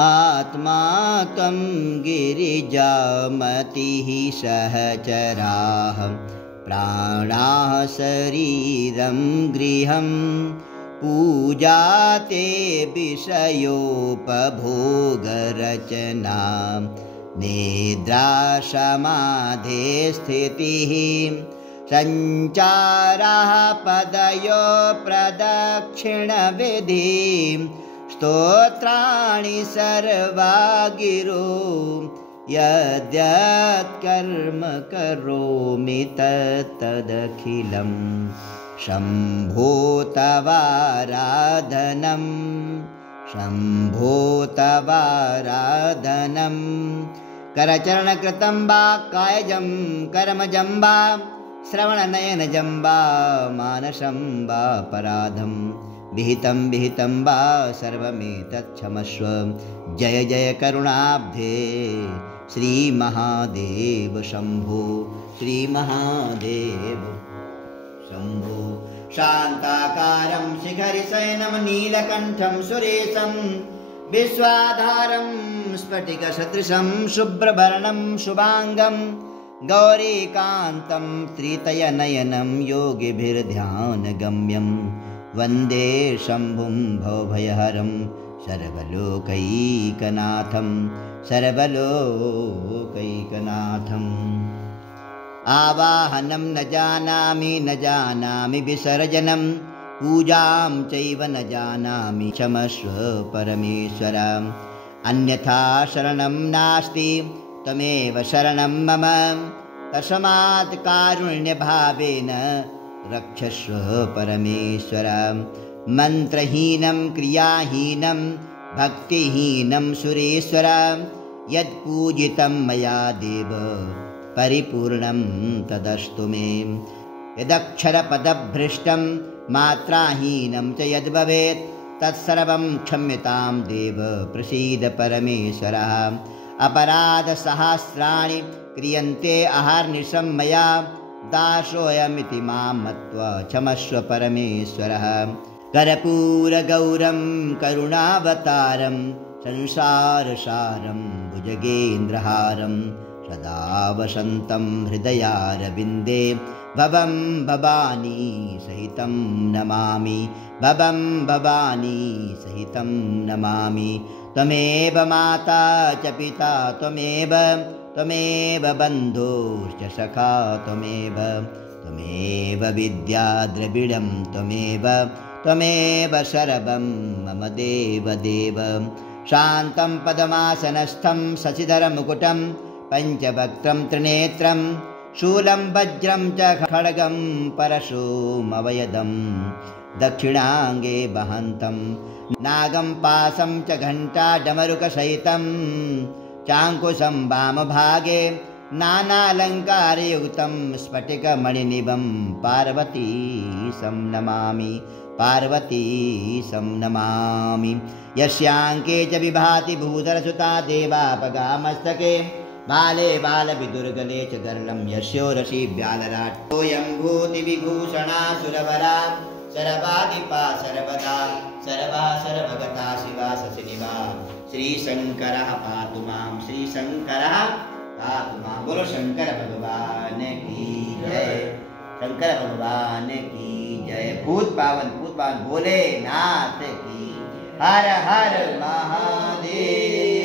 आत्मा त्वं गिरिजामतिः सहचराः प्राणाः शरीरं गृहं पूजा ते विषयोपभोगरचना निद्रा समाधे स्थितिः सञ्चारः पदयो प्रदक्षिणविधि स्तोत्राणि सर्वा गिरो यद्यत्कर्म करोमि तत्तदखिलं शम्भो तवाराधनं शम्भो तवाराधनं करचरणकृतं वा कायजं कर्मजं वा श्रवणनयनजं वा मानसं वा पराधं विहितं विहितं वा सर्वमेतत् क्षमस्व। जय जय करुणाब्धे श्रीमहादेव शम्भो श्रीमहादेव शम्भो। शान्ताकारं शिखरिशयनं नीलकण्ठं सुरेशं विश्वाधारं स्फटिकसदृशं शुभ्रवर्णं शुभाङ्गं गौरीकान्तं त्रितयनयनं योगिभिर्ध्यानगम्यं वन्दे शम्भुं भवभयहरं सर्वलोकैकनाथं सर्वलोकैकनाथम्। आवाहनं न जानामि विसर्जनं पूजां चैव न जानामि क्षमस्व परमेश्वर। अन्यथा शरणं नास्ति त्वमेव शरणं मम तस्मात् कारुण्यभावेन रक्षस्व परमेश्वर। मन्त्रहीनं क्रियाहीनं भक्तिहीनं सुरेश्वर यत्पूजितं मया देव परिपूर्णं तदस्तु मे। यदक्षरपदभ्रष्टं मात्राहीनं च यद्भवेत् तत्सर्वं क्षम्यतां देव प्रसीद परमेश्वर। अपराधसहस्राणि क्रियन्ते अहर्निशं मया दासोऽयमिति मां मत्वा क्षमस्व परमेश्वरः। कर्पूरगौरं करुणावतारं संसारसारं भुजगेन्द्रहारं सदा वसन्तं हृदयारविन्दे भवं भवानी सहितं नमामि भवं भवानी सहितं नमामि। त्वमेव माता च पिता त्वमेव त्वमेव बन्धुश्च सखा त्वमेव त्वमेव विद्या द्रविडं त्वमेव त्वमेव सर्वं मम देवदेव। शान्तं पद्मासनस्थं शशिधरमुकुटं पञ्चवक्त्रं त्रिनेत्रं शूलं वज्रं च खड्गं परशुमवयदं दक्षिणाङ्गे वहन्तं नागं पाशं च घण्टा डमरुकसहितं चाङ्कुशं वामभागे नानालङ्कारयुक्तं स्फटिकमणिनिभं पार्वतीशं नमामि पार्वतीशं नमामि। यस्याङ्के च विभाति भूधरसुता देवापगा मस्तके बाले बालविदुर्गले च गर्लं यस्योरसि व्यालराट्टोऽयं भूतिविभूषणा सुरवरा सर्वाधिपा सर्वदा सर्वा सर्वगता शिवा शशिनिवा। श्रीशङ्करः पातु मां श्रीशङ्करः पातु मां। बोलो शंकर भगवान की जय शंकर भगवान की जय। भूत पावन भोलेनाथ की हर हर महादेव।